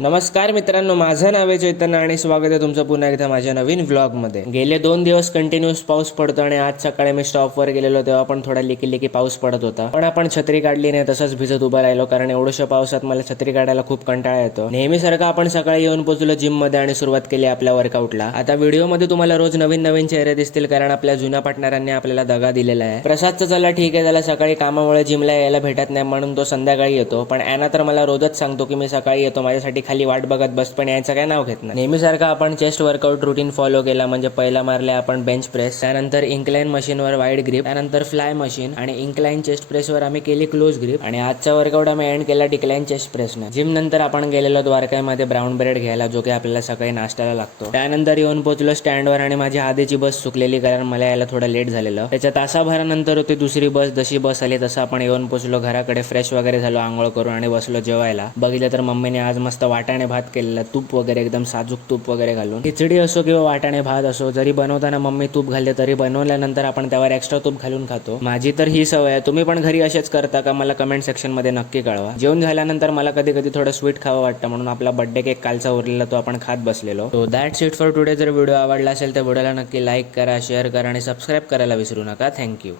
नमस्कार मित्रांनो, माझं नाव आहे चैतन्य आणि स्वागत आहे तुमचं पुन्हा एकदा माझ्या नवीन व्लॉगमध्ये. गेले 2 दिवस कंटिन्यूस पाऊस पडतो आणि आज सकाळी मी स्टॉपवर गेलेलो तेव्हा पण थोडा लिकी लिकी पाऊस पडत होता. पण आपण छत्री काढली नाही, तसंच भिजत उभा राहिलो कारण एवढ्याशा पावसात मला छत्री काढायला खूप कंटाळा येतो. नेहमीसारखं आपण सकाळी येऊन पोहोचलो जिममध्ये आणि सुरुवात केली आपल्या वर्कआउटला. आता व्हिडिओमध्ये तुम्हाला रोज नवीन नवीन चेहरे दिसतील कारण आपल्या जुन्या पार्टनरांनी आपल्याला दगा दिलेला आहे. प्रसादचं चला ठीक आहे, त्याला सकाळी कामामुळे जिमला यायला भेटत नाही म्हणून तो संध्याकाळी येतो, पण ॲना तर मला रोजच सांगतो की मी सकाळी येतो, माझ्यासाठी खाली वाट बघत बस, पण याचं काय नाव घेत नाही. नेहमीसारखं आपण चेस्ट वर्कआउट रुटीन फॉलो केला. म्हणजे पहिला मारले आपण बेंच प्रेस, त्यानंतर इन्क्लाइन मशीनवर वाईड ग्रिप, त्यानंतर फ्लाय मशीन आणि इन्क्लाइन चेस्ट प्रेसवर आम्ही केली क्लोज ग्रिप आणि आजचा वर्कआउट आम्ही एंड केला डिक्लाइन चेस्ट प्रेसने. जिम नंतर आपण गेलेलो द्वारकामध्ये ब्राऊन ब्रेड घ्यायला, जो की आपल्याला सकाळी नाश्त्याला लागतो. त्यानंतर येऊन पोहोचलो स्टँडवर आणि माझी आधीची बस चुकलेली कारण मला यायला थोडं लेट झालेलं. त्याच्या तासाभरानंतर होती दुसरी बस. जशी बस आली तसं आपण येऊन पोहोचलो घराकडे. फ्रेश वगैरे झालो, आंघोळ करून आणि बसलो जेवायला. बघितलं तर मम्मीने आज मस्त वाटाणे भात केलेला, तूप वगैरे एकदम साजूक तूप वगैरे घालून. खिचडी असो किंवा वाटाणे भात असो, जरी बनवताना मम्मी तूप घालते तरी बनवल्यानंतर आपण त्यावर एक्स्ट्रा तूप घालून खातो. माझी तर ही सवय आहे. तुम्ही पण घरी असेच करता का? मला कमेंट सेक्शन मध्ये नक्की कळवा. जेवण झाल्यानंतर मला कधी कधी थोडं स्वीट खावं वाटतं, म्हणून आपला बर्थडे केक कालचा उरलेला तो आपण खात बसलेलो. So that's it for today. जर व्हिडिओ आवडला असेल तर व्हिडिओला नक्की लाईक करा, शेअर करा आणि सबस्क्राईब करायला विसरू नका. थँक्यू.